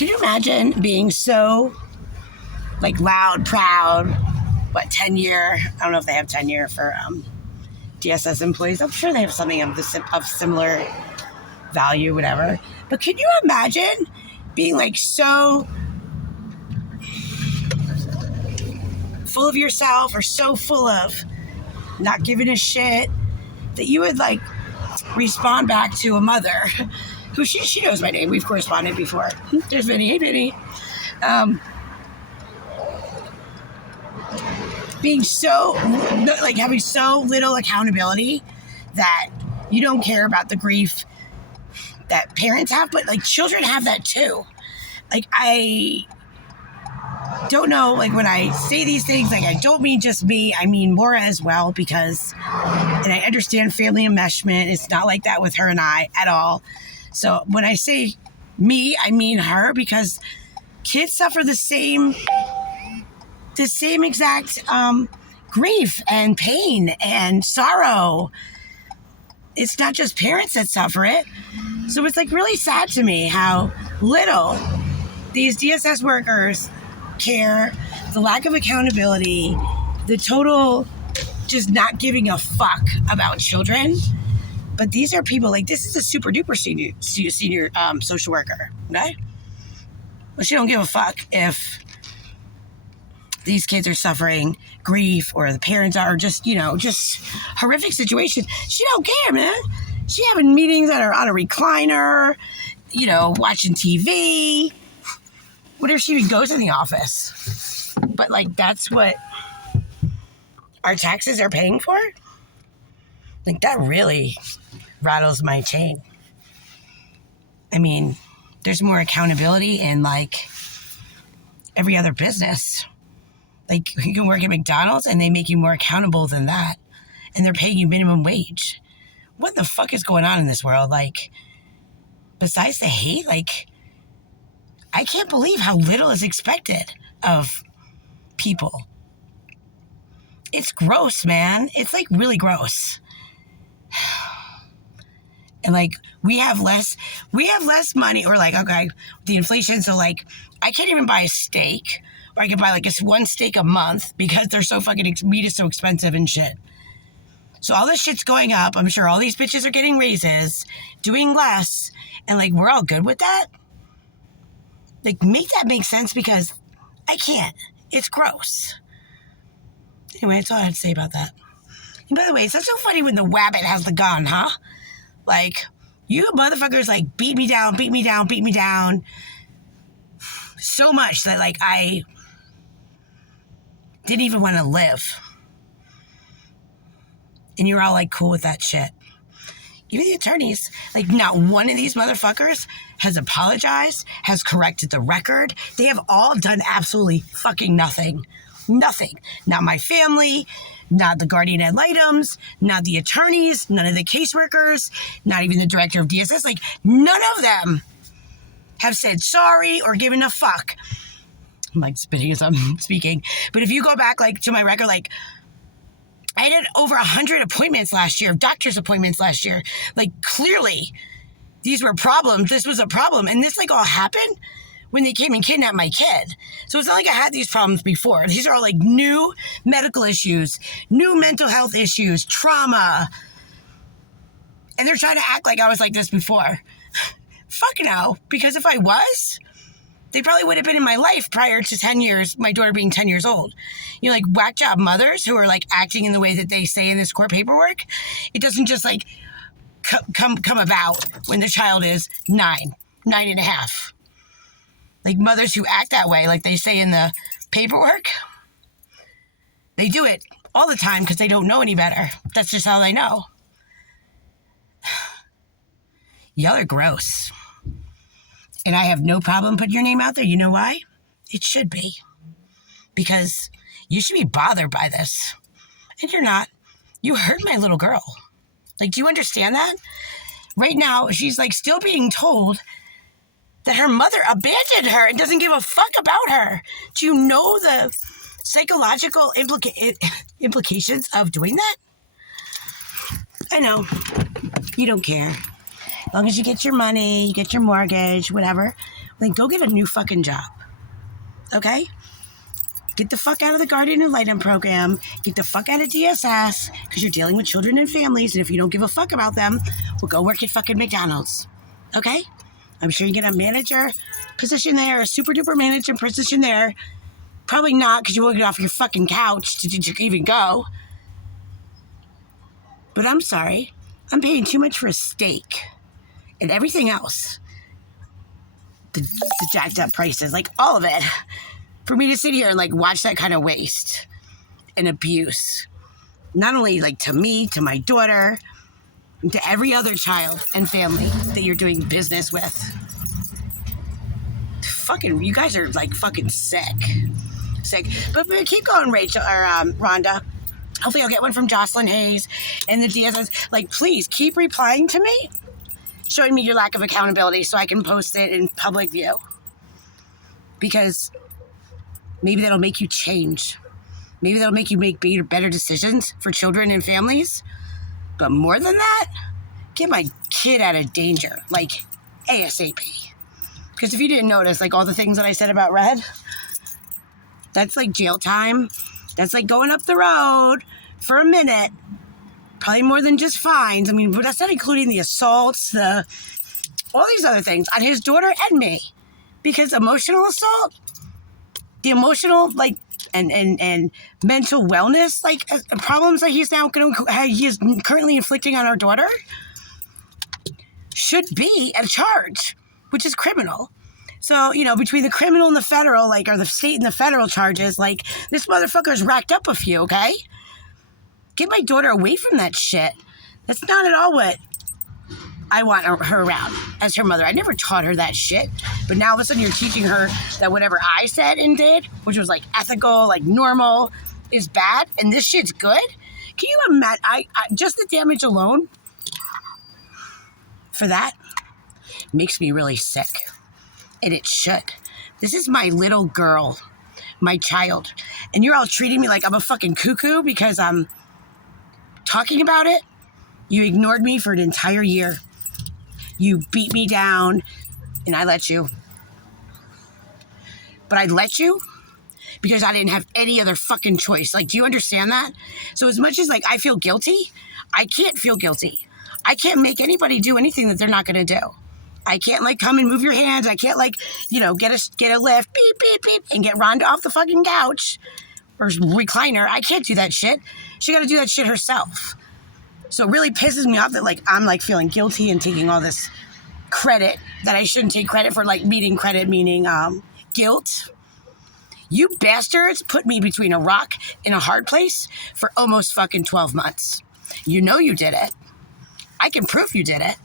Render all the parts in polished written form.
Can you imagine being so like loud, proud, what 10-year? I don't know if they have 10-year for DSS employees. I'm sure they have something of similar value, whatever. But can you imagine being like so full of yourself or so full of not giving a shit that you would like respond back to a mother who she knows my name. We've corresponded before. There's Vinny. Hey, Vinny. Being so, like having so little accountability that you don't care about the grief that parents have, but like children have that too. Like I don't know, like when I say these things, like I don't mean just me, I mean Maura as well, because, and I understand family enmeshment. It's not like that with her and I at all. So when I say me, I mean her, because kids suffer the same exact grief and pain and sorrow. It's not just parents that suffer it. So it's like really sad to me how little these DSS workers care, the lack of accountability, the total just not giving a fuck about children. But these are people, like, this is a super duper senior social worker, right? Well, she don't give a fuck if these kids are suffering grief or the parents are just, just horrific situations. She don't care, man. She having meetings that are on a recliner, watching TV. What if she even goes in the office? But like, that's what our taxes are paying for? Like, that really rattles my chain. I mean, there's more accountability in like every other business. Like, you can work at McDonald's and they make you more accountable than that. And they're paying you minimum wage. What the fuck is going on in this world? Like, besides the hate, like, I can't believe how little is expected of people. It's gross, man. It's like really gross. And like, we have less money, or like, okay, the inflation. So like, I can't even buy a steak, or I can buy like one steak a month because they're so fucking, meat is so expensive and shit. So all this shit's going up. I'm sure all these bitches are getting raises, doing less. And like, we're all good with that. Like, make that make sense, because I can't. It's gross. Anyway, that's all I had to say about that. And by the way, it's not so funny when the wabbit has the gun, huh? Like, you motherfuckers, like, beat me down so much that, like, I didn't even want to live. And you're all, like, cool with that shit. Even the attorneys, like, not one of these motherfuckers has apologized, has corrected the record. They have all done absolutely fucking nothing. Nothing. Not my family, not the guardian ad litems, not the attorneys, none of the caseworkers, not even the director of DSS. Like, none of them have said sorry or given a fuck. I'm like spitting as I'm speaking. But if you go back, like, to my record, like, I did over 100 appointments last year, doctor's appointments last year. Like, clearly, these were problems. This was a problem. And this, like, all happened when they came and kidnapped my kid. So it's not like I had these problems before. These are all, like, new medical issues, new mental health issues, trauma. And they're trying to act like I was like this before. Fuck no. Because if I was, they probably would have been in my life prior to 10 years, my daughter being 10 years old. Like, whack job mothers who are, like, acting in the way that they say in this court paperwork. It doesn't just, like, come about when the child is 9.5. Like, mothers who act that way, like they say in the paperwork, they do it all the time because they don't know any better. That's just how they know. Y'all are gross. And I have no problem putting your name out there. You know why? It should be. Because you should be bothered by this. And you're not. You hurt my little girl. Like, do you understand that? Right now, she's, like, still being told that her mother abandoned her and doesn't give a fuck about her. Do you know the psychological implications of doing that? I know. You don't care. As long as you get your money, you get your mortgage, whatever. then go get a new fucking job. Okay? Get the fuck out of the guardian ad litem program. Get the fuck out of DSS, because you're dealing with children and families, and if you don't give a fuck about them, well, go work at fucking McDonald's. Okay? I'm sure you get a manager position there, a super duper manager position there. Probably not, because you won't get off your fucking couch to even go. But I'm sorry. I'm paying too much for a steak and everything else. The jacked up prices, like all of it. For me to sit here and like watch that kind of waste and abuse. Not only like to me, to my daughter, to every other child and family that you're doing business with. Fucking, you guys are like fucking sick. But keep going, Rachel, or Rhonda. Hopefully I'll get one from Jocelyn Hayes and the DSS. Like, please keep replying to me, showing me your lack of accountability so I can post it in public view. Because maybe that'll make you change. Maybe that'll make you make better decisions for children and families. But more than that, get my kid out of danger, like ASAP. Because if you didn't notice, like all the things that I said about Red, that's like jail time. That's like going up the road for a minute. Probably more than just fines. I mean, but that's not including the assaults, all these other things on his daughter and me. Because emotional assault, the emotional, like, and mental wellness, like, problems that he is currently inflicting on our daughter should be a charge, which is criminal. So, you know, between the criminal and the federal, like, or the state and the federal charges, like, this motherfucker's racked up a few, okay? Get my daughter away from that shit. That's not at all what I want her around as her mother. I never taught her that shit. But now all of a sudden you're teaching her that whatever I said and did, which was like ethical, like normal, is bad, and this shit's good? Can you imagine? I just the damage alone for that makes me really sick. And it should. This is my little girl, my child. And you're all treating me like I'm a fucking cuckoo because I'm talking about it. You ignored me for an entire year. You beat me down, and I let you. But I let you because I didn't have any other fucking choice. Like, do you understand that? So as much as, like, I feel guilty, I can't feel guilty. I can't make anybody do anything that they're not going to do. I can't, like, come and move your hands. I can't, like, you know, get a lift, beep, beep, beep, and get Rhonda off the fucking couch or recliner. I can't do that shit. She got to do that shit herself. So it really pisses me off that, like, I'm, like, feeling guilty and taking all this credit that I shouldn't take credit for, like, meaning guilt. You bastards put me between a rock and a hard place for almost fucking 12 months. You know you did it. I can prove you did it.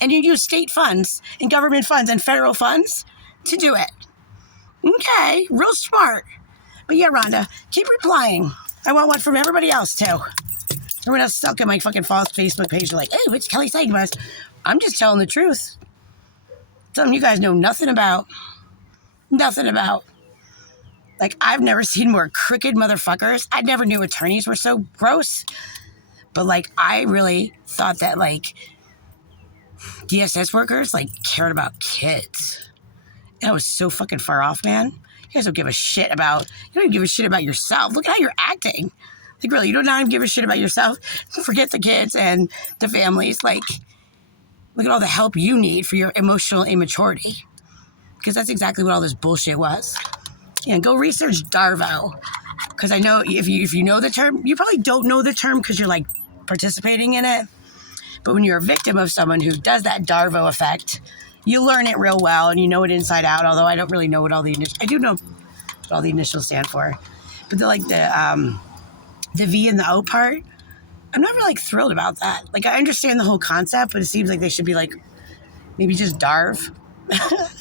And you use state funds and government funds and federal funds to do it. Okay, real smart. But yeah, Rhonda, keep replying. I want one from everybody else, too. Everyone else stuck in my fucking false Facebook page. They're like, hey, what's Kelly saying to us? I'm just telling the truth. Something you guys know nothing about. Nothing about. Like, I've never seen more crooked motherfuckers. I never knew attorneys were so gross. But, like, I really thought that, like, DSS workers, like, cared about kids. And I was so fucking far off, man. You guys don't give a shit about, you don't even give a shit about yourself. Look at how you're acting. Like, really, you don't even give a shit about yourself. Forget the kids and the families. Like, look at all the help you need for your emotional immaturity. Because that's exactly what all this bullshit was. Yeah, go research DARVO. Because I know if you know the term, you probably don't know the term because you're, like, participating in it. But when you're a victim of someone who does that DARVO effect, you learn it real well and you know it inside out, although I don't really know what all the initials... I do know what all the initials stand for. But the V and the O part, I'm not really, like, thrilled about that. Like, I understand the whole concept, but it seems like they should be, like, maybe just DARV.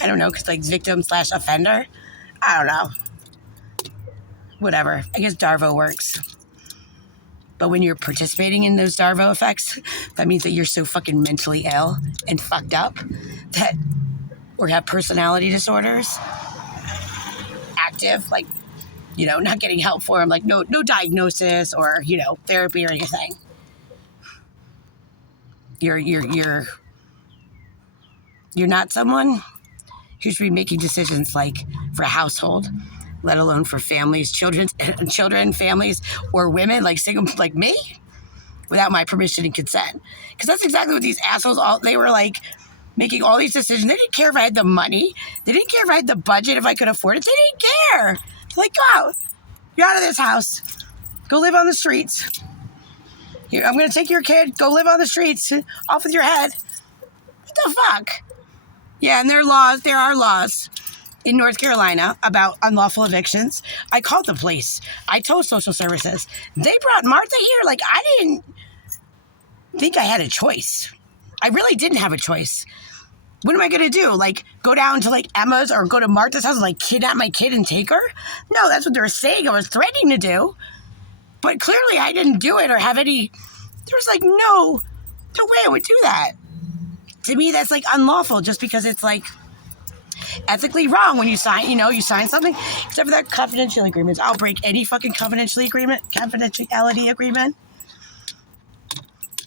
I don't know, because, like, victim/offender. I don't know. Whatever. I guess DARVO works. But when you're participating in those DARVO effects, that means that you're so fucking mentally ill and fucked up that, or have personality disorders, active, like, you know, not getting help for them, like no diagnosis or, you know, therapy or anything. You're not someone, who should be making decisions like for a household, let alone for families, children, families, or women like single like me, without my permission and consent. Because that's exactly what these assholes they were like making all these decisions. They didn't care if I had the money. They didn't care if I had the budget, if I could afford it. They didn't care. They're like, go out. You're out of this house. Go live on the streets. Here, I'm going to take your kid. Go live on the streets. Off with your head. What the fuck? Yeah, and there are laws in North Carolina about unlawful evictions. I called the police. I told social services. They brought Martha here. Like, I didn't think I had a choice. I really didn't have a choice. What am I going to do? Like, go down to, like, Emma's or go to Martha's house and, like, kidnap my kid and take her? No, that's what they were saying I was threatening to do. But clearly I didn't do it or have any... There was, like, no way I would do that. To me, that's, like, unlawful just because it's, like, ethically wrong when you sign something. Except for that confidentiality agreements. I'll break any fucking confidentiality agreement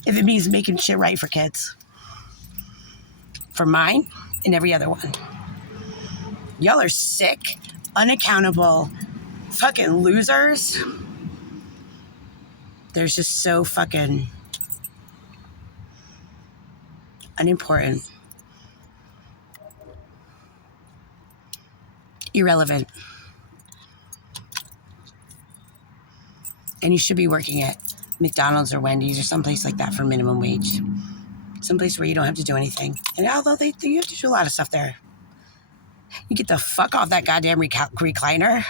if it means making shit right for kids. For mine and every other one. Y'all are sick, unaccountable, fucking losers. They're just so fucking unimportant. Irrelevant. And you should be working at McDonald's or Wendy's or someplace like that for minimum wage. Someplace where you don't have to do anything. And although you have to do a lot of stuff there. You get the fuck off that goddamn recliner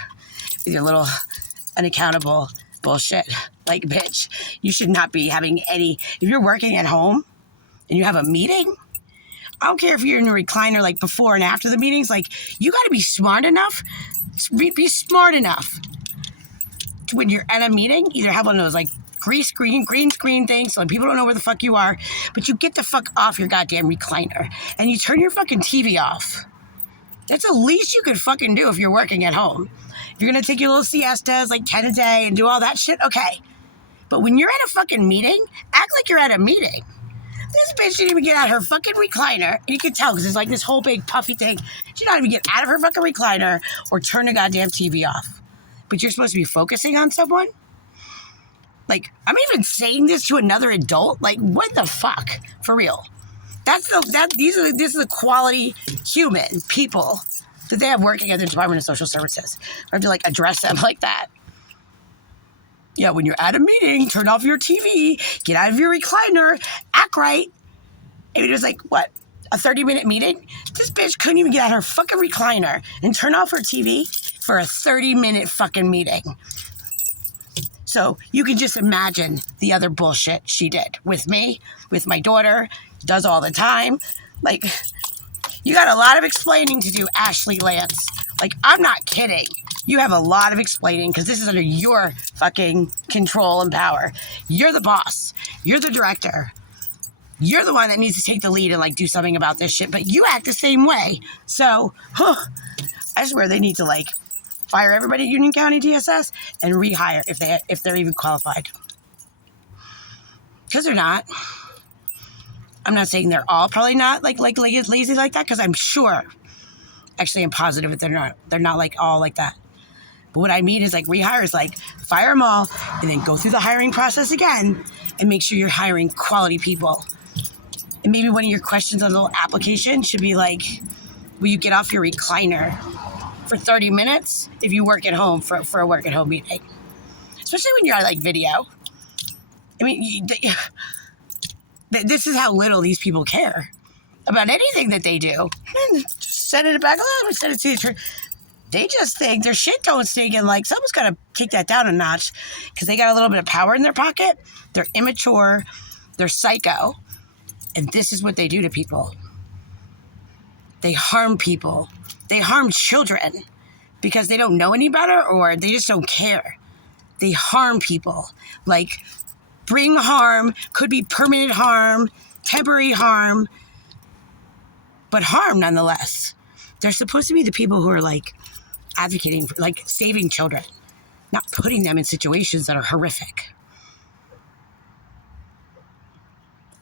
with your little unaccountable bullshit. Like, bitch, you should not be having any... If you're working at home and you have a meeting, I don't care if you're in a recliner like before and after the meetings, like, you got to be smart enough. Be smart enough to, when you're at a meeting, either have one of those, like, green screen things so people don't know where the fuck you are, but you get the fuck off your goddamn recliner and you turn your fucking TV off. That's the least you could fucking do if you're working at home. If you're going to take your little siestas, like 10 a day and do all that shit, okay. But when you're at a fucking meeting, act like you're at a meeting. This bitch didn't even get out of her fucking recliner. And you can tell because it's like this whole big puffy thing. She didn't even get out of her fucking recliner or turn the goddamn TV off. But you're supposed to be focusing on someone? Like, I'm even saying this to another adult? Like, what the fuck? For real. This is the quality human people that they have working at the Department of Social Services. I have to, like, address them like that. Yeah, when you're at a meeting, turn off your TV, get out of your recliner, act right. And it was like, what, a 30-minute meeting? This bitch couldn't even get out of her fucking recliner and turn off her TV for a 30-minute fucking meeting. So you can just imagine the other bullshit she did with me, with my daughter, does all the time. Like, you got a lot of explaining to do, Ashley Lance. Like, I'm not kidding. You have a lot of explaining because this is under your fucking control and power. You're the boss. You're the director. You're the one that needs to take the lead and, like, do something about this shit. But you act the same way. So, I swear they need to, like, fire everybody at Union County DSS and rehire if they're even qualified. Because they're not. I'm not saying they're all probably not like lazy like that, because I'm sure, actually I'm positive that they're not like all like that. But what I mean is, like, rehire is like fire them all and then go through the hiring process again and make sure you're hiring quality people. And maybe one of your questions on the little application should be like, will you get off your recliner for 30 minutes if you work at home for a work at home meeting? Especially when you're on, like, video. I mean, this is how little these people care about anything that they do. And just send it back. Oh, send it to you. They just think their shit don't stink, and, like, someone's got to take that down a notch because they got a little bit of power in their pocket. They're immature. They're psycho. And this is what they do to people. They harm people. They harm children because they don't know any better or they just don't care. They harm people. Like, bring harm, could be permanent harm, temporary harm, but harm nonetheless. They're supposed to be the people who are, like, advocating for, like, saving children, not putting them in situations that are horrific.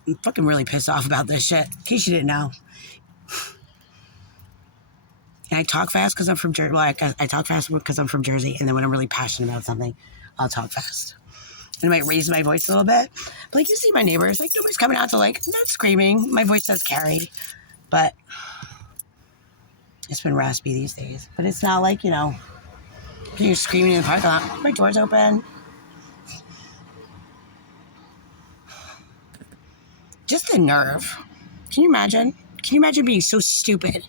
I'm fucking really pissed off about this shit, in case you didn't know. And I talk fast because I'm from Jersey. Well, I talk fast because I'm from Jersey. And then when I'm really passionate about something, I'll talk fast. And I might raise my voice a little bit. But like, you see my neighbors, like, nobody's coming out to, like, not screaming. My voice does carry. But it's been raspy these days. But it's not like, you're screaming in the parking lot. My door's open. Just the nerve. Can you imagine? Can you imagine being so stupid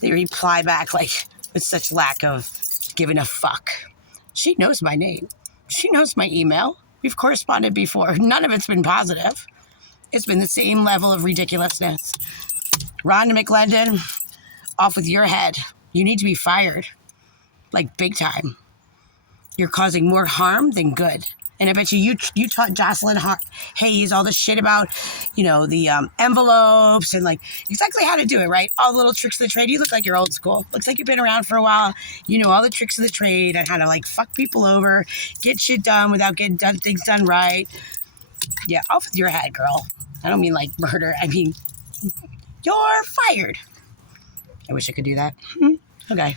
that you reply back, like, with such lack of giving a fuck? She knows my name. She knows my email. We've corresponded before. None of it's been positive. It's been the same level of ridiculousness. Rhonda McLendon, off with your head. You need to be fired. Like, big time. You're causing more harm than good. And I bet you taught Jocelyn Hayes all the shit about, the envelopes and, like, exactly how to do it, right? All the little tricks of the trade. You look like you're old school. Looks like you've been around for a while. You know all the tricks of the trade and how to, like, fuck people over, get shit done without getting things done right. Yeah, off with your head, girl. I don't mean, like, murder. I mean, you're fired. I wish I could do that. Okay.